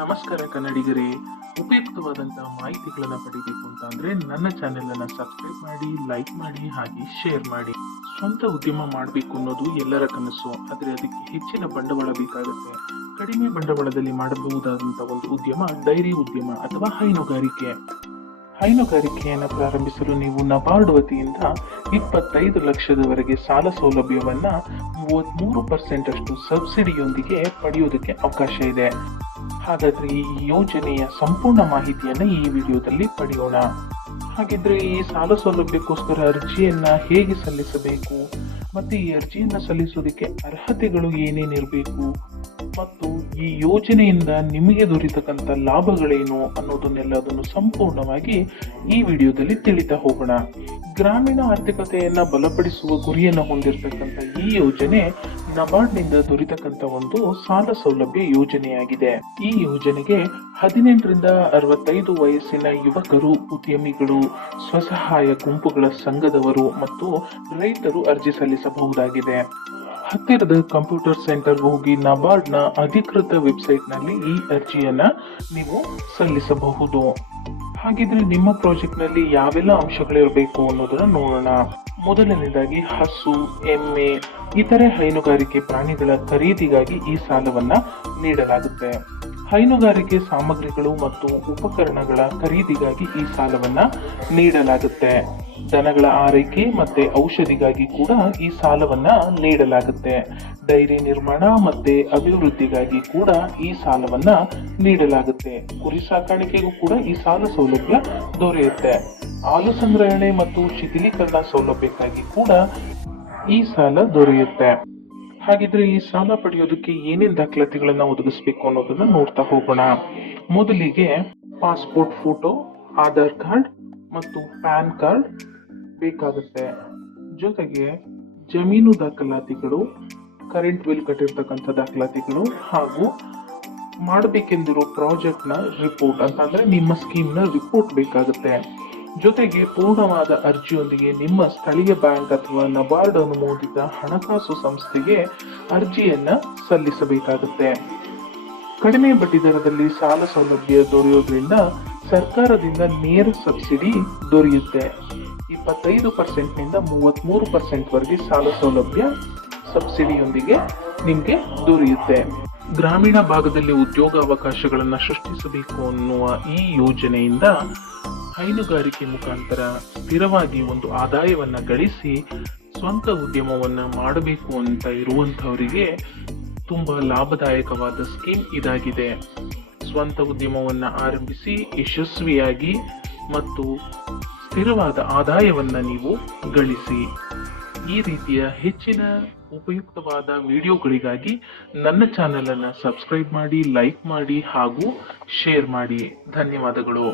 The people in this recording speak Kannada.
ನಮಸ್ಕಾರ ಕನ್ನಡಿಗರೇ. ಉಪಯುಕ್ತವಾದಂತಹ ಮಾಹಿತಿಗಳನ್ನು ಪಡಿಬೇಕು ಅಂತ ಅಂದ್ರೆ ನನ್ನ ಚಾನೆಲ್ ಅನ್ನ ಸಬ್ಸ್ಕ್ರೈಬ್ ಮಾಡಿ, ಲೈಕ್ ಮಾಡಿ, ಹಾಗೆ ಶೇರ್ ಮಾಡಿ. ಸ್ವಂತ ಉದ್ಯಮ ಮಾಡಬೇಕು ಅನ್ನೋದು ಎಲ್ಲರ ಕನಸು, ಆದ್ರೆ ಅದಕ್ಕೆ ಹೆಚ್ಚಿನ ಬಂಡವಾಳ ಬೇಕಾಗುತ್ತೆ. ಕಡಿಮೆ ಬಂಡವಾಳದಲ್ಲಿ ಮಾಡಬಹುದಾದಂತಹ ಒಂದು ಉದ್ಯಮ ಡೈರಿ ಉದ್ಯಮ ಅಥವಾ ಹೈನುಗಾರಿಕೆ. ಹೈನುಗಾರಿಕೆಯನ್ನು ಪ್ರಾರಂಭಿಸಲು ನೀವು ನಬಾರ್ಡ್ ವತಿಯಿಂದ 25 ಲಕ್ಷದವರೆಗೆ ಸಾಲ ಸೌಲಭ್ಯವನ್ನ 33% ಅಷ್ಟು ಸಬ್ಸಿಡಿಯೊಂದಿಗೆ ಪಡೆಯುವುದಕ್ಕೆ ಅವಕಾಶ ಇದೆ. ಹಾಗಾದ್ರೆ ಈ ಯೋಜನೆಯ ಸಂಪೂರ್ಣ ಮಾಹಿತಿಯನ್ನ ಈ ವಿಡಿಯೋದಲ್ಲಿ ಪಡೆಯೋಣ. ಹಾಗಿದ್ರೆ ಈ ಸಾಲ ಸೌಲಭ್ಯಕ್ಕೋಸ್ಕರ ಅರ್ಜಿಯನ್ನ ಹೇಗೆ ಸಲ್ಲಿಸಬೇಕು, ಮತ್ತೆ ಈ ಅರ್ಜಿಯನ್ನ ಸಲ್ಲಿಸೋದಕ್ಕೆ ಅರ್ಹತೆಗಳು ಏನೇನಿರಬೇಕು, ಮತ್ತು ಈ ಯೋಜನೆಯಿಂದ ನಿಮಗೆ ದೊರೆತಕ್ಕಂಥ ಲಾಭಗಳೇನು ಅನ್ನೋದನ್ನೆಲ್ಲದನ್ನು ಸಂಪೂರ್ಣವಾಗಿ ಈ ವಿಡಿಯೋದಲ್ಲಿ ತಿಳಿತಾ ಹೋಗೋಣ. ಗ್ರಾಮೀಣ ಆರ್ಥಿಕತೆಯನ್ನ ಬಲಪಡಿಸುವ ಗುರಿಯನ್ನು ಹೊಂದಿರತಕ್ಕಂಥ ಈ ಯೋಜನೆ ನಬಾರ್ಡ್ನಿಂದ ದೊರೆತಕ್ಕಂಥ ಒಂದು ಸಾಲ ಸೌಲಭ್ಯ ಯೋಜನೆಯಾಗಿದೆ. ಈ ಯೋಜನೆಗೆ 18ರಿಂದ 65 ವಯಸ್ಸಿನ ಯುವಕರು, ಉದ್ಯಮಿಗಳು, ಸ್ವಸಹಾಯ ಗುಂಪುಗಳ ಸಂಘದವರು ಮತ್ತು ರೈತರು ಅರ್ಜಿ ಸಲ್ಲಿಸಬಹುದಾಗಿದೆ. ಹತ್ತಿರದ ಕಂಪ್ಯೂಟರ್ ಸೆಂಟರ್ ಹೋಗಿ ನಬಾರ್ಡ್ನ ಅಧಿಕೃತ ವೆಬ್ಸೈಟ್ ನಲ್ಲಿ ಈ ಅರ್ಜಿಯನ್ನ ನೀವು ಸಲ್ಲಿಸಬಹುದು. ಹಾಗಿದ್ರೆ ನಿಮ್ಮ ಪ್ರಾಜೆಕ್ಟ್ ನಲ್ಲಿ ಯಾವೆಲ್ಲ ಅಂಶಗಳಿರಬೇಕು ಅನ್ನೋದನ್ನ ನೋಡೋಣ. ಮೊದಲನೇದಾಗಿ ಹಸು, ಎಮ್ಮೆ, ಇತರೆ ಹೈನುಗಾರಿಕೆ ಪ್ರಾಣಿಗಳ ಖರೀದಿಗಾಗಿ ಈ ಸಾಲವನ್ನ ನೀಡಲಾಗುತ್ತೆ. ಹೈನುಗಾರಿಕೆ ಸಾಮಗ್ರಿಗಳು ಮತ್ತು ಉಪಕರಣಗಳ ಖರೀದಿಗಾಗಿ ಈ ಸಾಲವನ್ನ ನೀಡಲಾಗುತ್ತೆ. ದನಗಳ ಆರೈಕೆ ಮತ್ತೆ ಔಷಧಿಗಾಗಿ ಕೂಡ ಈ ಸಾಲವನ್ನ ನೀಡಲಾಗುತ್ತೆ. ಡೈರಿ ನಿರ್ಮಾಣ ಮತ್ತೆ ಅಭಿವೃದ್ಧಿಗಾಗಿ ಕೂಡ ಈ ಸಾಲವನ್ನ ನೀಡಲಾಗುತ್ತೆ. ಕುರಿ ಸಾಕಾಣಿಕೆಗೂ ಕೂಡ ಈ ಸಾಲ ಸೌಲಭ್ಯ ದೊರೆಯುತ್ತೆ. ಹಾಲು ಸಂಗ್ರಹಣೆ ಮತ್ತು ಶಿಥಿಲೀಕರಣ ಸೌಲಭ್ಯಕ್ಕಾಗಿ ಕೂಡ ಈ ಸಾಲ ದೊರೆಯುತ್ತೆ. ಹಾಗಿದ್ರೆ ಈ ಸಾಲ ಪಡೆಯೋದಕ್ಕೆ ಏನೇನ್ ದಾಖಲಾತಿಗಳನ್ನ ಒದಗಿಸಬೇಕು ಅನ್ನೋದನ್ನ ನೋಡ್ತಾ ಹೋಗೋಣ. ಮೊದಲಿಗೆ ಪಾಸ್ಪೋರ್ಟ್ ಫೋಟೋ, ಆಧಾರ್ ಕಾರ್ಡ್ ಮತ್ತು ಪ್ಯಾನ್ ಕಾರ್ಡ್ ಬೇಕಾಗುತ್ತೆ. ಜೊತೆಗೆ ಜಮೀನು ದಾಖಲಾತಿಗಳು, ಕರೆಂಟ್ ಬಿಲ್ ಕಟ್ಟಿರ್ತಕ್ಕಂಥ ದಾಖಲಾತಿಗಳು, ಹಾಗೂ ಮಾಡಬೇಕೆಂದಿರೋ ಪ್ರಾಜೆಕ್ಟ್ ನ ರಿಪೋರ್ಟ್ ಅಂತಂದ್ರೆ ನಿಮ್ಮ ಸ್ಕೀಮ್ ನ ರಿಪೋರ್ಟ್ ಬೇಕಾಗುತ್ತೆ. ಜೊತೆಗೆ ಪೂರ್ಣವಾದ ಅರ್ಜಿಯೊಂದಿಗೆ ನಿಮ್ಮ ಸ್ಥಳೀಯ ಬ್ಯಾಂಕ್ ಅಥವಾ ನಬಾರ್ಡ್ ಅನುಮೋದಿತ ಹಣಕಾಸು ಸಂಸ್ಥೆಗೆ ಅರ್ಜಿಯನ್ನ ಸಲ್ಲಿಸಬೇಕಾಗುತ್ತೆ. ಕಡಿಮೆ ಬಡ್ಡಿ ದರದಲ್ಲಿ ಸಾಲ ಸೌಲಭ್ಯ ದೊರೆಯೋದ್ರಿಂದ ಸರ್ಕಾರದಿಂದ ನೇರ ಸಬ್ಸಿಡಿ ದೊರೆಯುತ್ತೆ. 25% ನಿಂದ 33% ವರೆಗೆ ಸಾಲ ಸೌಲಭ್ಯ ಸಬ್ಸಿಡಿಯೊಂದಿಗೆ ನಿಮ್ಗೆ ದೊರೆಯುತ್ತೆ. ಗ್ರಾಮೀಣ ಭಾಗದಲ್ಲಿ ಉದ್ಯೋಗ ಅವಕಾಶಗಳನ್ನ ಸೃಷ್ಟಿಸಬೇಕು ಅನ್ನುವ ಈ ಯೋಜನೆಯಿಂದ ಹೈನುಗಾರಿಕೆ ಮುಖಾಂತರ ಸ್ಥಿರವಾಗಿ ಒಂದು ಆದಾಯವನ್ನ ಗಳಿಸಿ ಸ್ವಂತ ಉದ್ಯಮವನ್ನ ಮಾಡಬೇಕು ಅಂತ ಇರುವಂತವರಿಗೆ ತುಂಬಾ ಲಾಭದಾಯಕವಾದ ಸ್ಕೀಮ್ ಇದಾಗಿದೆ. ಸ್ವಂತ ಉದ್ಯಮವನ್ನ ಆರಂಭಿಸಿ ಯಶಸ್ವಿಯಾಗಿ ಮತ್ತು ಸ್ಥಿರವಾದ ಆದಾಯವನ್ನ ನೀವು ಗಳಿಸಿ. ಈ ರೀತಿಯ ಹೆಚ್ಚಿನ ಉಪಯುಕ್ತವಾದ ವಿಡಿಯೋಗಳಿಗಾಗಿ ನನ್ನ ಚಾನೆಲ್ ಅನ್ನ ಸಬ್ಸ್ಕ್ರೈಬ್ ಮಾಡಿ, ಲೈಕ್ ಮಾಡಿ ಹಾಗೂ ಶೇರ್ ಮಾಡಿ. ಧನ್ಯವಾದಗಳು.